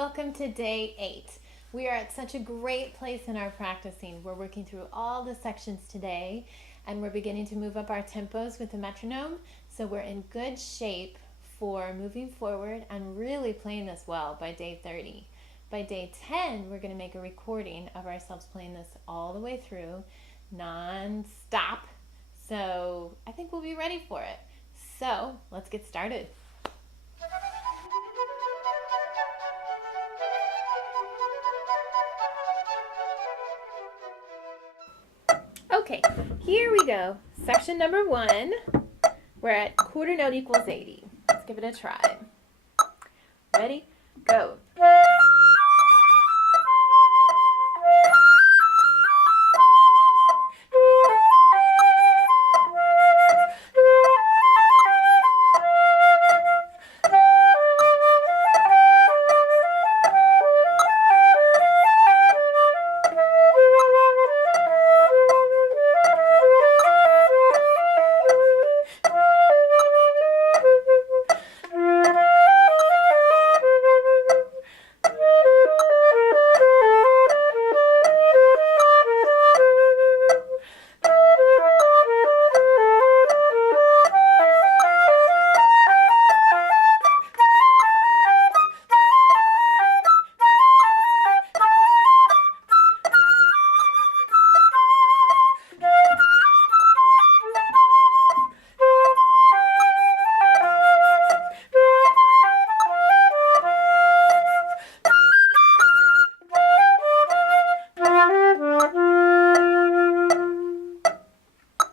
welcome to day 8. We are at such a great place in our practicing. We're working through all the sections today, and we're beginning to move up our tempos with the metronome, so we're in good shape for moving forward and really playing this well by day 30. By day 10, we're going to make a recording of ourselves playing this all the way through, non-stop. So I think we'll be ready for it. So let's get started. Okay, here we go. Section number 1. We're at quarter note equals 80. Let's give it a try. Ready? Go.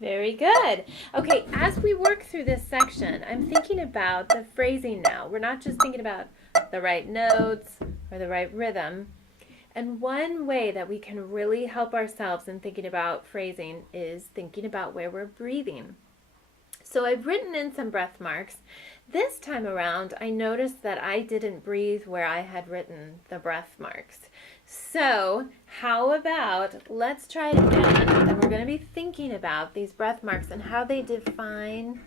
Very good. Okay, as we work through this section, I'm thinking about the phrasing now. We're not just thinking about the right notes or the right rhythm. And one way that we can really help ourselves in thinking about phrasing is thinking about where we're breathing. So I've written in some breath marks. This time around, I noticed that I didn't breathe where I had written the breath marks. So how about let's try it again, and we're going to be thinking about these breath marks and how they define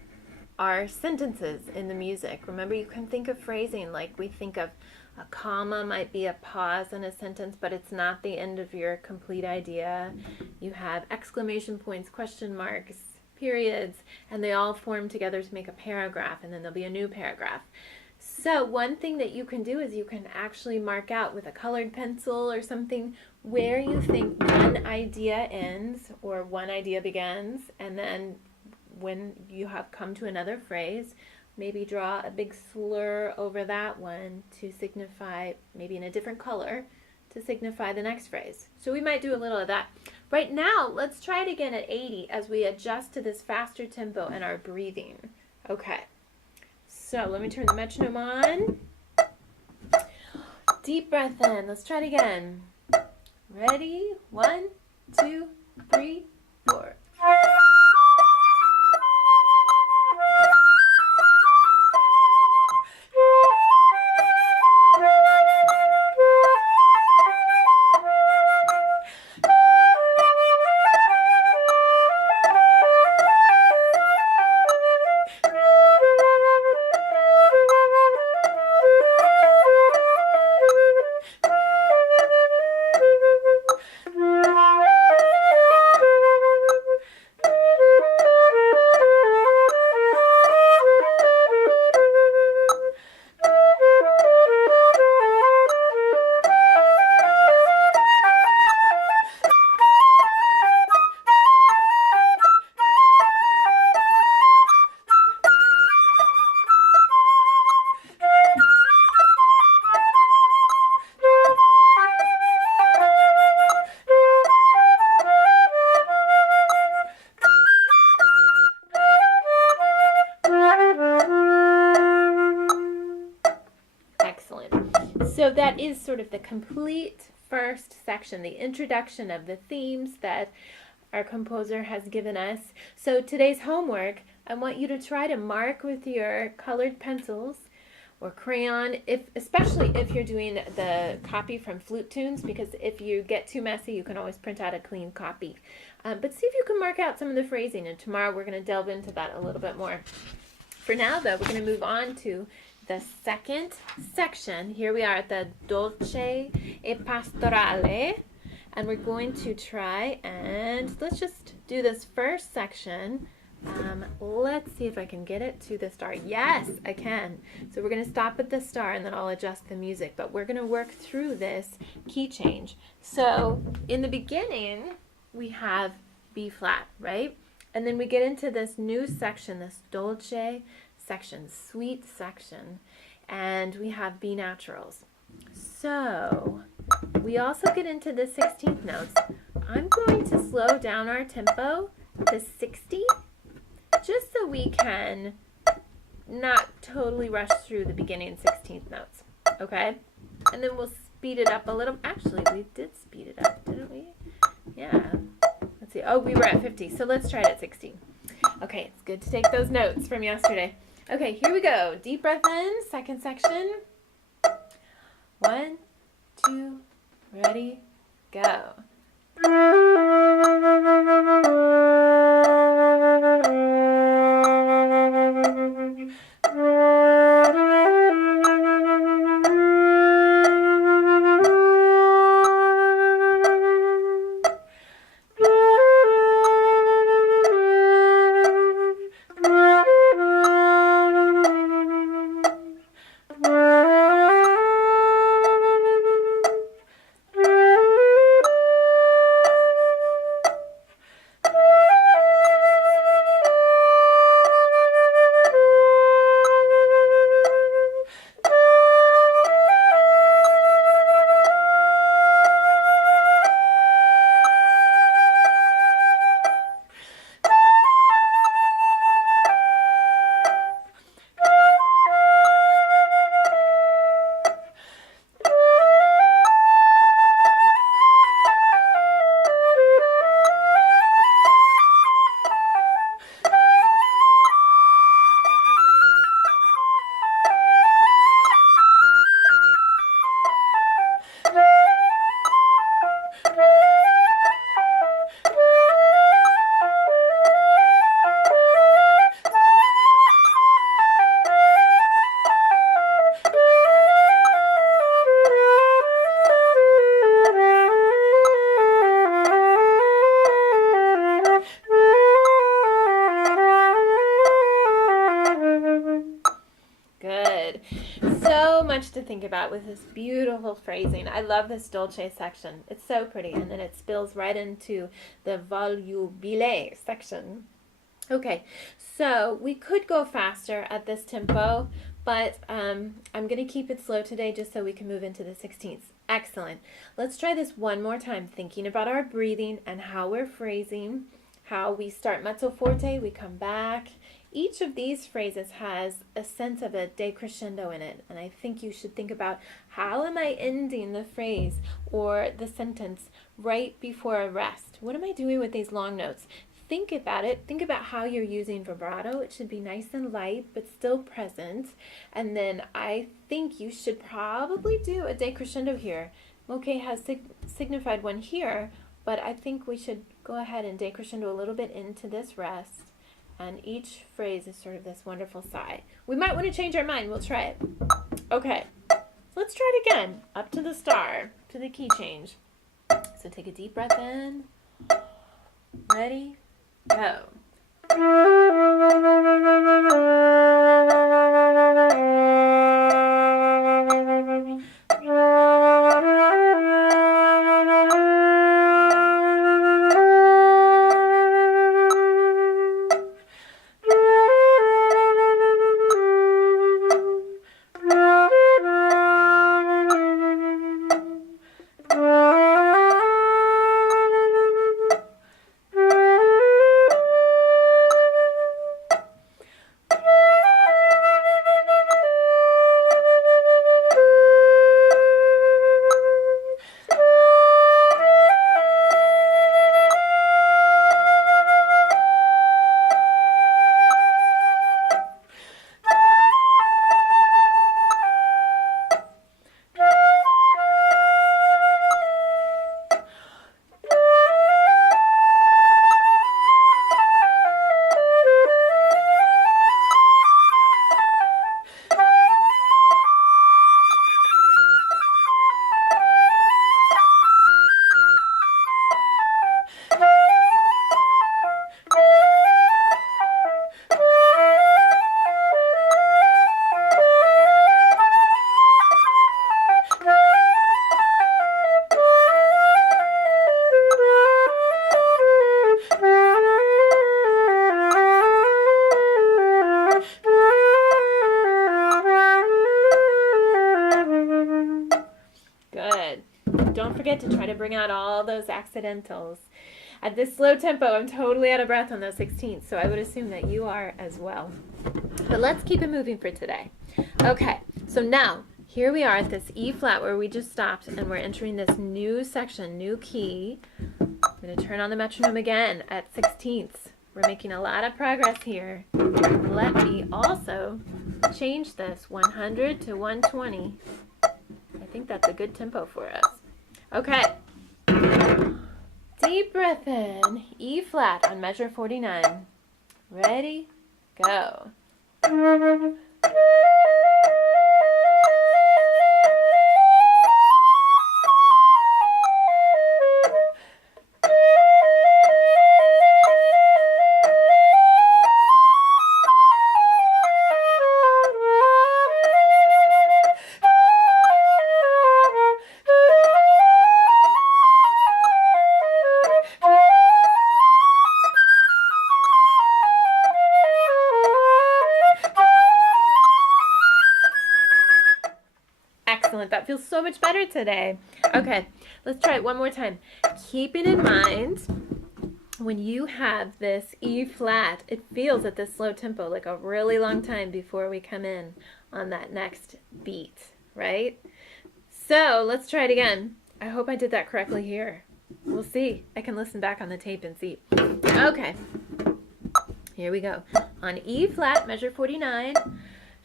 our sentences in the music. Remember, you can think of phrasing like we think of a comma might be a pause in a sentence, but it's not the end of your complete idea. You have exclamation points, question marks, periods, and they all form together to make a paragraph, and then there'll be a new paragraph. So one thing that you can do is you can actually mark out with a colored pencil or something where you think one idea ends or one idea begins, and then when you have come to another phrase, maybe draw a big slur over that one to signify, maybe in a different color, to signify the next phrase. So we might do a little of that. Right now, let's try it again at 80 as we adjust to this faster tempo and our breathing. Okay. So let me turn the metronome on. Deep breath in. Let's try it again. Ready? 1, 2, 3, 4. So that is sort of the complete first section, the introduction of the themes that our composer has given us. So today's homework, I want you to try to mark with your colored pencils or crayon, especially if you're doing the copy from Flute Tunes, because if you get too messy, you can always print out a clean copy. But see if you can mark out some of the phrasing, and tomorrow we're going to delve into that a little bit more. For now, though, we're going to move on to the second section. Here we are at the dolce e pastorale, and we're going to try and let's just do this first section. Let's see if I can get it to the star. Yes, I can. So we're going to stop at the star and then I'll adjust the music, but we're going to work through this key change. So in the beginning, we have B flat, right? And then we get into this new section, this dolce section, sweet section, and we have B naturals. So we also get into the 16th notes. I'm going to slow down our tempo to 60, just so we can not totally rush through the beginning 16th notes, okay? And then we'll speed it up a little. Actually, we did speed it up, didn't we? Yeah. Let's see. Oh, we were at 50, so let's try it at 60. Okay, it's good to take those notes from yesterday. Okay, here we go. Deep breath in, second section. 1, 2, ready, go. So much to think about with this beautiful phrasing. I love this dolce section. It's so pretty, and then it spills right into the volubile section. Okay, so we could go faster at this tempo, but I'm going to keep it slow today just so we can move into the 16th. Excellent. Let's try this one more time, thinking about our breathing and how we're phrasing, how we start mezzo forte, we come back. Each of these phrases has a sense of a decrescendo in it, and I think you should think about how am I ending the phrase or the sentence right before a rest? What am I doing with these long notes? Think about it. Think about how you're using vibrato. It should be nice and light, but still present. And then I think you should probably do a decrescendo here. Mouquet has signified one here, but I think we should go ahead and decrescendo a little bit into this rest. And each phrase is sort of this wonderful sigh. We might want to change our mind. We'll try it. Okay, let's try it again. Up to the star, to the key change. So take a deep breath in. Ready? Go. don't forget to try to bring out all those accidentals. At this slow tempo, I'm totally out of breath on those 16ths, so I would assume that you are as well. But let's keep it moving for today. Okay, so now, here we are at this E flat where we just stopped, and we're entering this new section, new key. I'm going to turn on the metronome again at 16ths. We're making a lot of progress here. Let me also change this 100 to 120. I think that's a good tempo for us. Okay. Deep breath in, E flat on measure 49. Ready, go. Excellent. That feels so much better today. Okay, let's try it one more time. Keeping in mind, when you have this E flat, it feels at this slow tempo like a really long time before we come in on that next beat, right? So let's try it again. I hope I did that correctly here. We'll see. I can listen back on the tape and see. Okay, here we go. On E flat, measure 49.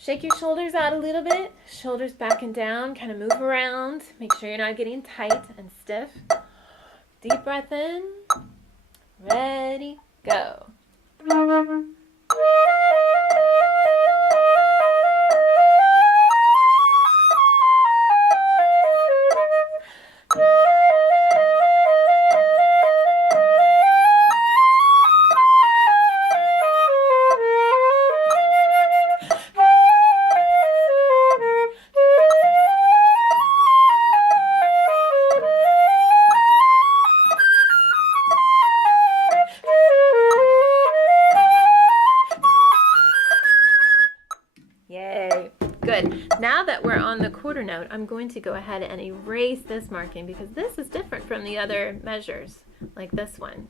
Shake your shoulders out a little bit, shoulders back and down, kind of move around. Make sure you're not getting tight and stiff. Deep breath in. Ready, go. Yay. Good. Now that we're on the quarter note, I'm going to go ahead and erase this marking because this is different from the other measures, like this one.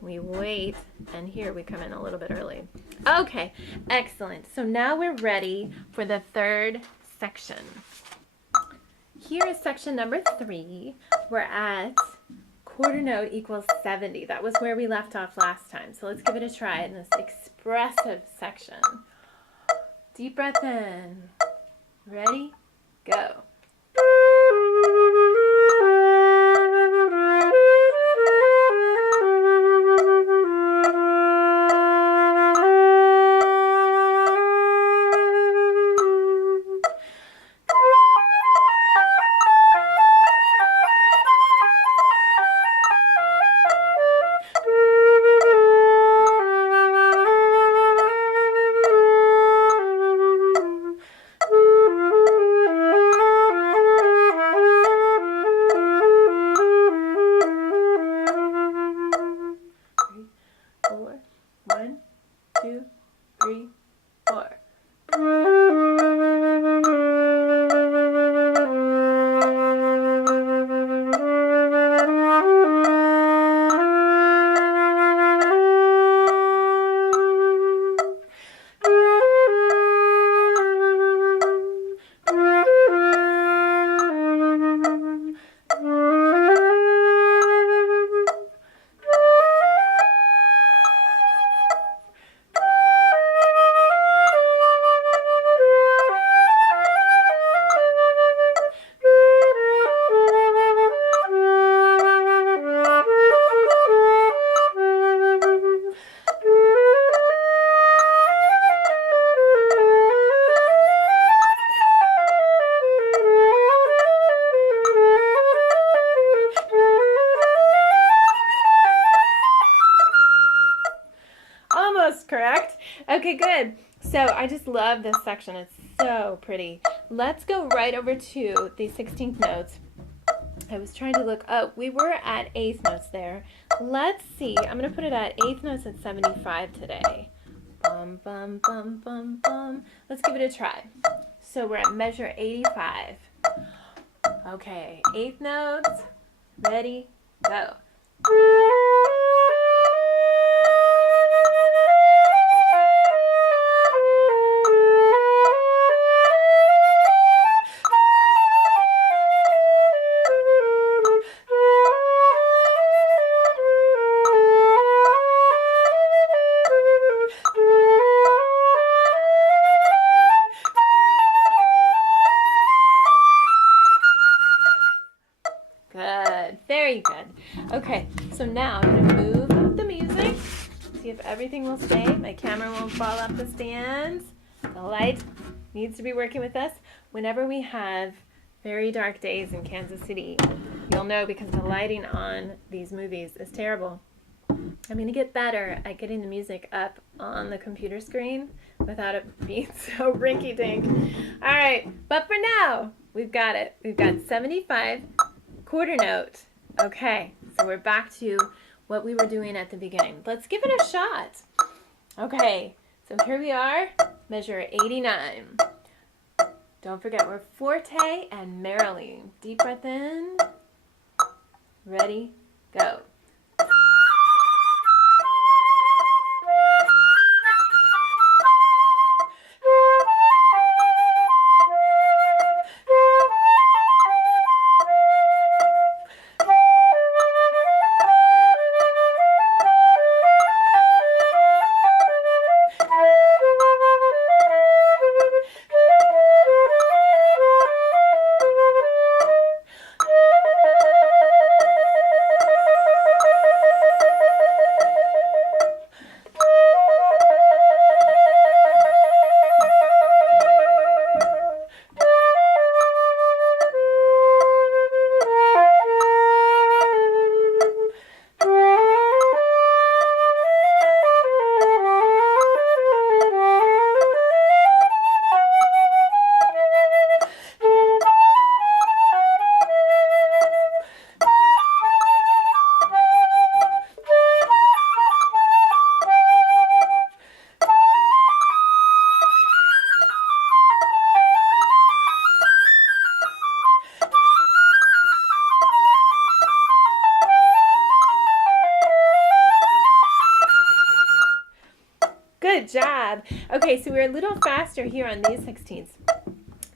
We wait, and here we come in a little bit early. Okay, excellent. So now we're ready for the third section. Here is section number 3. We're at quarter note equals 70. That was where we left off last time. So let's give it a try in this expressive section. Deep breath in. Ready? Go. Correct? Okay, good. So I just love this section. It's so pretty. Let's go right over to the 16th notes. I was trying to look up. We were at eighth notes there. Let's see. I'm going to put it at eighth notes at 75 today. Bum, bum, bum, bum, bum. Let's give it a try. So we're at measure 85. Okay, eighth notes. Ready, go. Good, very good. Okay, so now I'm gonna move the music, see if everything will stay. My camera won't fall off the stands. The light needs to be working with us. Whenever we have very dark days in Kansas City, you'll know because the lighting on these movies is terrible. I'm gonna get better at getting the music up on the computer screen without it being so rinky-dink. All right, but for now, we've got it. We've got 75 quarter note. Okay, so we're back to what we were doing at the beginning. Let's give it a shot. Okay, so here we are, measure 89. Don't forget, we're forte and merrily. Deep breath in. Ready, go. Good job. Okay, so we're a little faster here on these 16ths.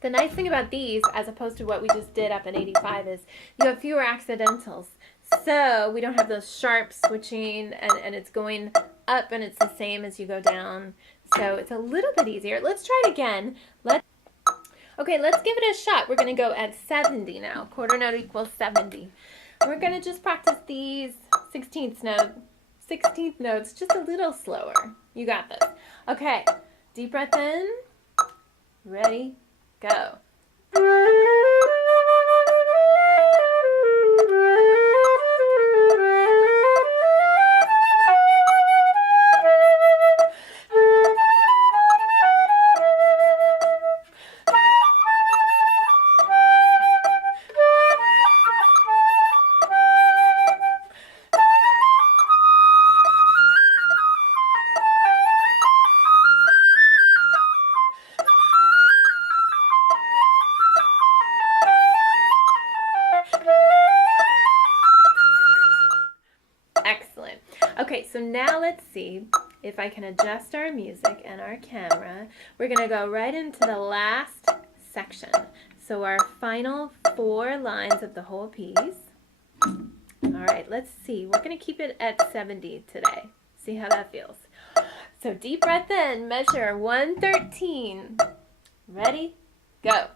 The nice thing about these, as opposed to what we just did up in 85, is you have fewer accidentals. So we don't have those sharp switching and it's going up and it's the same as you go down. So it's a little bit easier. Let's try it again. Okay, let's give it a shot. We're going to go at 70 now. Quarter note equals 70. We're going to just practice these 16th notes just a little slower. You got this. Okay, deep breath in. Ready, go. Excellent. Okay, so now let's see if I can adjust our music and our camera. We're going to go right into the last section. So our final 4 lines of the whole piece. All right, let's see. We're going to keep it at 70 today. See how that feels. So deep breath in, measure 113. Ready? Go.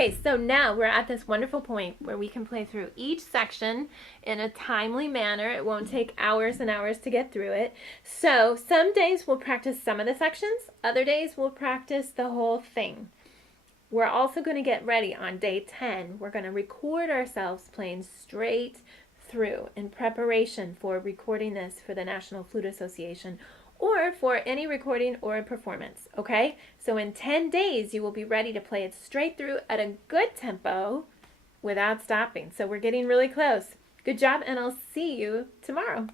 Okay, so now we're at this wonderful point where we can play through each section in a timely manner. It won't take hours and hours to get through it. So some days we'll practice some of the sections, other days we'll practice the whole thing. We're also going to get ready on day 10. We're going to record ourselves playing straight through in preparation for recording this for the National Flute Association or for any recording or performance, okay? So in 10 days, you will be ready to play it straight through at a good tempo without stopping. So we're getting really close. Good job, and I'll see you tomorrow.